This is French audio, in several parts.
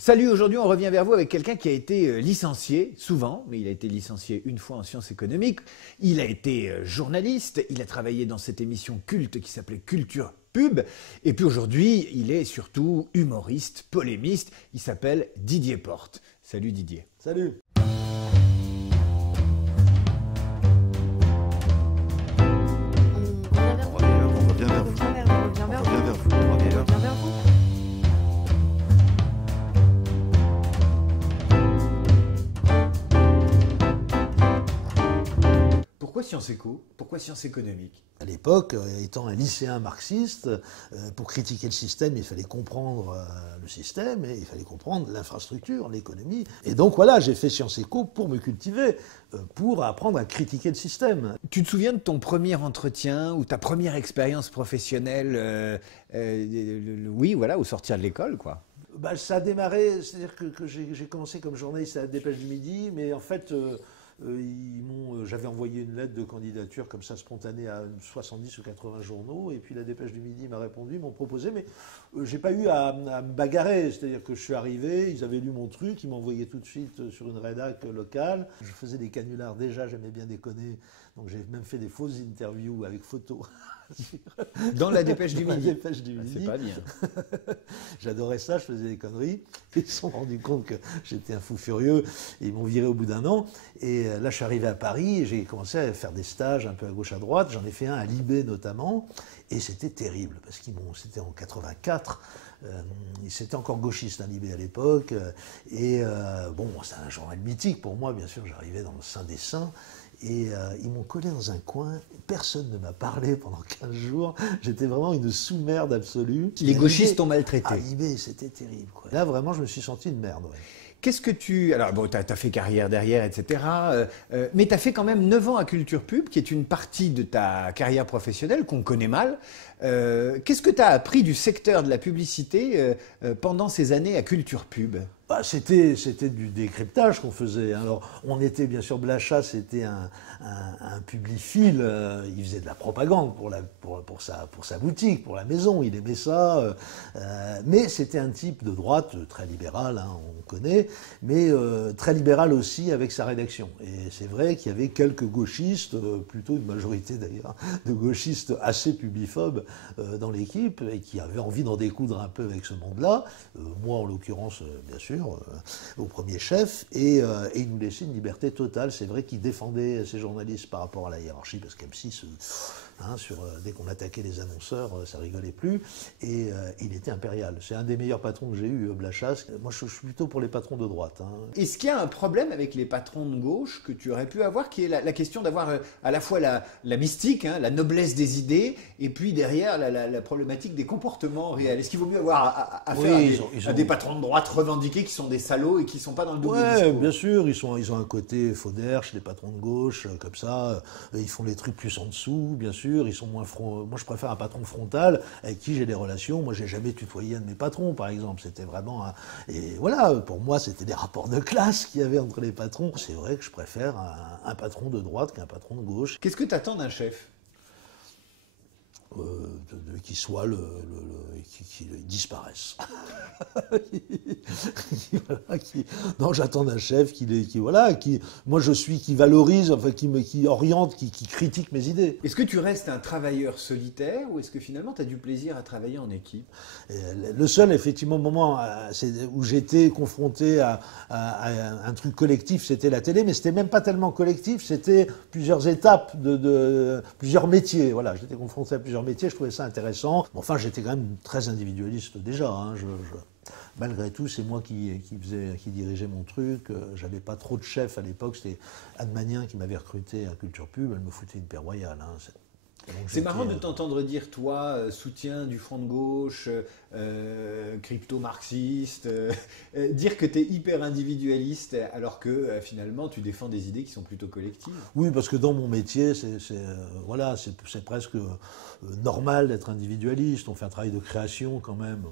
Salut, aujourd'hui on revient vers vous avec quelqu'un qui a été licencié, souvent, mais il a été licencié une fois en sciences économiques. Il a été journaliste, il a travaillé dans cette émission culte qui s'appelait Culture Pub. Et puis aujourd'hui, il est surtout humoriste, polémiste. Il s'appelle Didier Porte. Salut Didier. Salut. On revient vers vous. Pourquoi Sciences Éco? Pourquoi sciences économiques? À l'époque, étant un lycéen marxiste, pour critiquer le système, il fallait comprendre le système et il fallait comprendre l'infrastructure, l'économie. Et donc voilà, j'ai fait Sciences Éco pour me cultiver, pour apprendre à critiquer le système. Tu te souviens de ton premier entretien ou ta première expérience professionnelle, oui, voilà, au sortir de l'école, quoi? Bah, ça a démarré, c'est-à-dire que j'ai commencé comme journaliste à la Dépêche du Midi, mais en fait, j'avais envoyé une lettre de candidature comme ça spontanée à 70 ou 80 journaux, et puis la Dépêche du Midi m'a répondu, ils m'ont proposé, mais j'ai pas eu à me bagarrer, c'est-à-dire que je suis arrivé, ils avaient lu mon truc, ils m'ont envoyé tout de suite sur une rédac locale. Je faisais des canulars déjà, j'aimais bien déconner, donc j'ai même fait des fausses interviews avec photos. Dans la Dépêche du Midi. La Dépêche du Midi. C'est pas bien. J'adorais ça, je faisais des conneries. Ils se sont rendus compte que j'étais un fou furieux. Et ils m'ont viré au bout d'un an. Et là, je suis arrivé à Paris et j'ai commencé à faire des stages un peu à gauche, à droite. J'en ai fait un à Libé notamment. Et c'était terrible parce c'était en 84. C'était encore gauchiste, Libé à l'époque. Et bon, c'est un journal mythique pour moi, bien sûr. J'arrivais dans le sein des saints. Et ils m'ont collé dans un coin, personne ne m'a parlé pendant 15 jours, j'étais vraiment une sous-merde absolue. Les gauchistes t'ont maltraité. À Libé, c'était terrible, quoi. Là, vraiment, je me suis senti une merde. Ouais. Qu'est-ce que tu... Alors, bon, t'as fait carrière derrière, etc. Mais t'as fait quand même 9 ans à Culture Pub, qui est une partie de ta carrière professionnelle qu'on connaît mal. Qu'est-ce que t'as appris du secteur de la publicité pendant ces années à Culture Pub? Bah, c'était du décryptage qu'on faisait. Alors, on était, bien sûr, Blachat, c'était un publiphile. Il faisait de la propagande pour sa boutique, pour la maison. Il aimait ça. Mais c'était un type de droite très libéral, hein, on connaît, mais très libéral aussi avec sa rédaction. Et c'est vrai qu'il y avait quelques gauchistes, plutôt une majorité d'ailleurs, de gauchistes assez publiphobes dans l'équipe et qui avaient envie d'en découdre un peu avec ce monde-là. Moi, en l'occurrence, bien sûr, au premier chef, et il nous laissait une liberté totale. C'est vrai qu'il défendait ses journalistes par rapport à la hiérarchie, parce qu'M6, dès qu'on attaquait les annonceurs, ça rigolait plus, et il était impérial. C'est un des meilleurs patrons que j'ai eu, Blachas. Moi, je suis plutôt pour les patrons de droite. Hein. Est-ce qu'il y a un problème avec les patrons de gauche que tu aurais pu avoir, qui est la question d'avoir à la fois la mystique, hein, la noblesse des idées, et puis derrière la problématique des comportements réels? Est-ce qu'il vaut mieux avoir affaire à des patrons de droite revendiqués qui sont des salauds et qui ne sont pas dans le double discours? Bien sûr, ils ont un côté fauderche, les patrons de gauche, comme ça, ils font les trucs plus en dessous, bien sûr, ils sont moins moi je préfère un patron frontal avec qui j'ai des relations. Moi j'ai jamais tutoyé un de mes patrons, par exemple, c'était vraiment et voilà, pour moi c'était des rapports de classe qu'il y avait entre les patrons. C'est vrai que je préfère un patron de droite qu'un patron de gauche. Qu'est-ce que tu attends d'un chef? Qu'il soit qu'il disparaisse. Non, j'attends d'un chef qui valorise, enfin, qui oriente, qui critique mes idées. Est-ce que tu restes un travailleur solitaire ou est-ce que finalement tu as du plaisir à travailler en équipe? Le seul, effectivement, moment où j'étais confronté à un truc collectif, c'était la télé, mais c'était même pas tellement collectif, c'était plusieurs étapes de plusieurs métiers. Voilà, j'étais confronté à plusieurs métiers, je trouvais ça intéressant. Bon, enfin, j'étais quand même très individualiste déjà. Hein. Malgré tout, c'est moi qui dirigeais mon truc. J'avais pas trop de chefs à l'époque. C'était Anne Magnin qui m'avait recruté à Culture Pub. Elle me foutait une paire royale. Hein. C'est marrant de t'entendre dire, toi, soutien du front de gauche, crypto-marxiste, dire que tu es hyper individualiste alors que finalement tu défends des idées qui sont plutôt collectives. Oui, parce que dans mon métier, c'est presque normal d'être individualiste. On fait un travail de création quand même.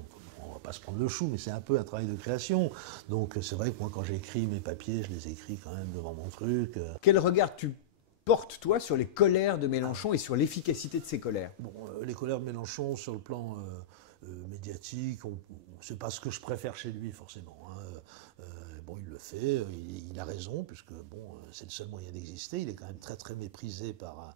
On va pas se prendre le chou, mais c'est un peu un travail de création. Donc c'est vrai que moi, quand j'écris mes papiers, je les écris quand même devant mon truc. Quel regard tu portes, toi, sur les colères de Mélenchon et sur l'efficacité de ces colères? Bon, les colères de Mélenchon, sur le plan médiatique. C'est pas ce que je préfère chez lui, forcément. Bon, il le fait, il a raison, puisque bon, c'est le seul moyen d'exister. Il est quand même très très méprisé par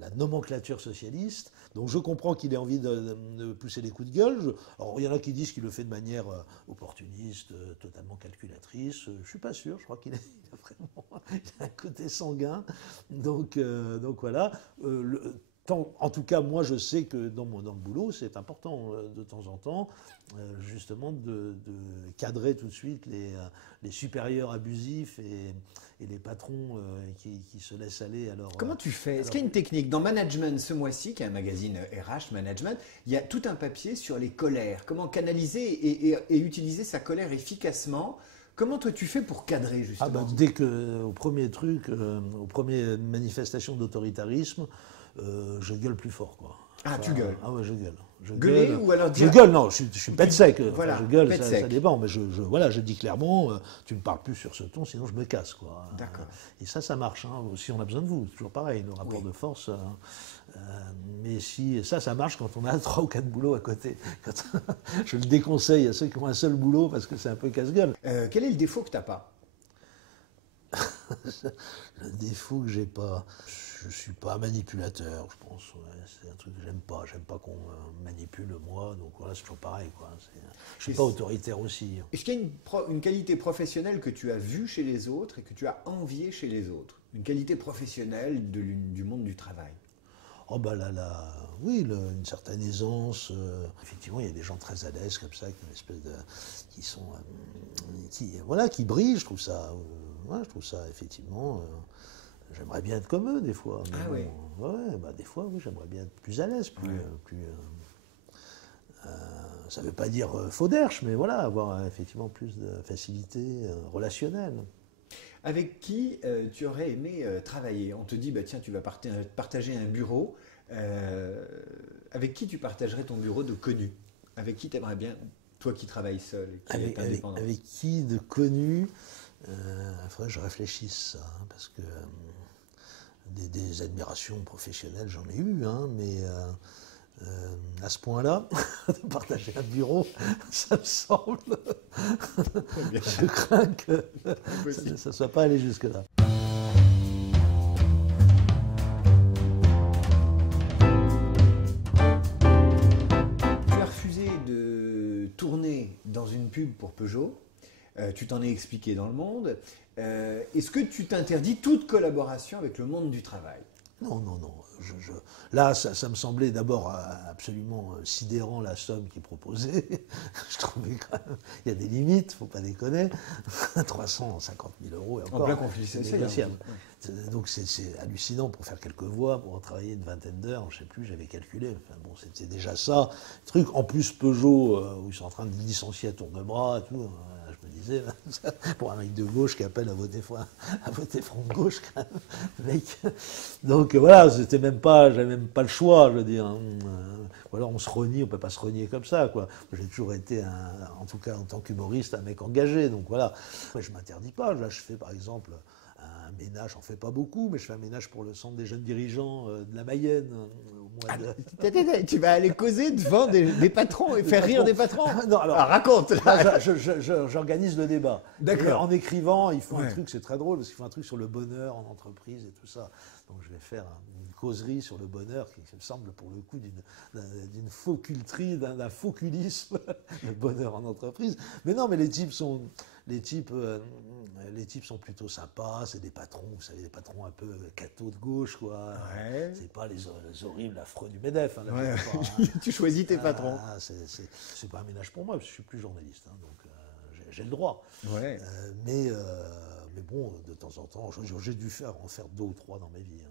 la nomenclature socialiste. Donc je comprends qu'il ait envie de pousser des coups de gueule. Alors il y en a qui disent qu'il le fait de manière opportuniste, totalement calculatrice. Je ne suis pas sûr, je crois qu'il a vraiment un côté sanguin. Donc voilà. En tout cas, moi, je sais que dans le boulot, c'est important de temps en temps, justement, de cadrer tout de suite les supérieurs abusifs et les patrons qui se laissent aller. Comment tu fais? Est-ce qu'il y a une technique? Dans Management ce mois-ci, qui est un magazine RH Management, il y a tout un papier sur les colères. Comment canaliser et utiliser sa colère efficacement? Comment toi tu fais pour cadrer justement? Dès que, au premier truc, aux premières manifestations d'autoritarisme, je gueule plus fort, quoi. Tu gueules? Ah ouais, je gueule. Gueuler ou alors dire... Je gueule, non, je suis pète sec. Voilà, je gueule, ça dépend, mais je dis clairement, tu ne parles plus sur ce ton, sinon je me casse, quoi. D'accord. Et ça marche, hein. Si on a besoin de vous, c'est toujours pareil, le rapport de force. Mais si ça marche quand on a 3 ou 4 boulots à côté. Je le déconseille à ceux qui ont un seul boulot parce que c'est un peu casse-gueule. Quel est le défaut que tu n'as pas? Le défaut que j'ai pas, je suis pas manipulateur, je pense. Ouais. C'est un truc que j'aime pas. J'aime pas qu'on manipule moi. Donc voilà, c'est toujours pareil, quoi. Je suis pas autoritaire aussi. Est-ce qu'il y a une qualité professionnelle que tu as vue chez les autres et que tu as enviée chez les autres? Une qualité professionnelle du monde du travail? Oui, une certaine aisance. Effectivement, il y a des gens très à l'aise comme ça, qui brillent. Je trouve ça. Je trouve ça effectivement. J'aimerais bien être comme eux des fois. Oui. Des fois, oui, j'aimerais bien être plus à l'aise, ça ne veut pas dire faux d'erche, mais voilà, avoir effectivement plus de facilité relationnelle. Avec qui tu aurais aimé travailler? On te dit, tiens, tu vas partager un bureau. Avec qui tu partagerais ton bureau de connu? Avec qui tu aimerais bien, toi qui travailles seul et qui est indépendant? Avec qui de connu? Il faudrait que je réfléchisse, hein, parce que des admirations professionnelles, j'en ai eu, hein, mais à ce point-là, de partager un bureau, ça me semble. Je crains que ça ne soit pas allé jusque-là. Tu as refusé de tourner dans une pub pour Peugeot. Tu t'en es expliqué dans Le Monde. Est-ce que tu t'interdis toute collaboration avec le monde du travail? Non. Là, ça me semblait d'abord absolument sidérant, la somme qui est proposée. Je trouvais quand même, il y a des limites, faut pas déconner. 350 000 euros et encore. En plein conflit social. Donc c'est hallucinant pour faire quelques voix, pour travailler une vingtaine d'heures, je sais plus, j'avais calculé. Enfin bon, c'était déjà ça. Truc. En plus, Peugeot, où ils sont en train de licencier à tour de bras et tout. Je me disais, pour un mec de gauche qui appelle à voter Front de gauche, quand même, mec. Donc voilà, j'avais même pas le choix, je veux dire. Ou alors on se renie, on peut pas se renier comme ça, quoi. J'ai toujours été, en tout cas en tant qu'humoriste, un mec engagé, donc voilà. Mais je m'interdis pas. Là, je fais par exemple un ménage, j'en fais pas beaucoup, mais je fais un ménage pour le centre des jeunes dirigeants de la Mayenne au mois de... Tu vas aller causer devant des patrons et faire rire des patrons? Non, alors, raconte. J'organise le débat. D'accord. En écrivant, ils font un truc, c'est très drôle, parce qu'ils font un truc sur le bonheur en entreprise et tout ça. Donc je vais faire une causerie sur le bonheur qui me semble pour le coup d'une fauculterie, d'un fauculisme, le bonheur en entreprise. Mais non, mais les types sont plutôt sympas, c'est des patrons, vous savez, des patrons un peu cathos de gauche, quoi. Ouais. C'est pas les horribles affreux du MEDEF. Hein, ouais. Tu choisis tes patrons. C'est pas un ménage pour moi, parce que je suis plus journaliste, hein, donc j'ai le droit. Ouais. Mais bon, de temps en temps, j'ai dû en faire 2 ou 3 dans ma vie. Hein.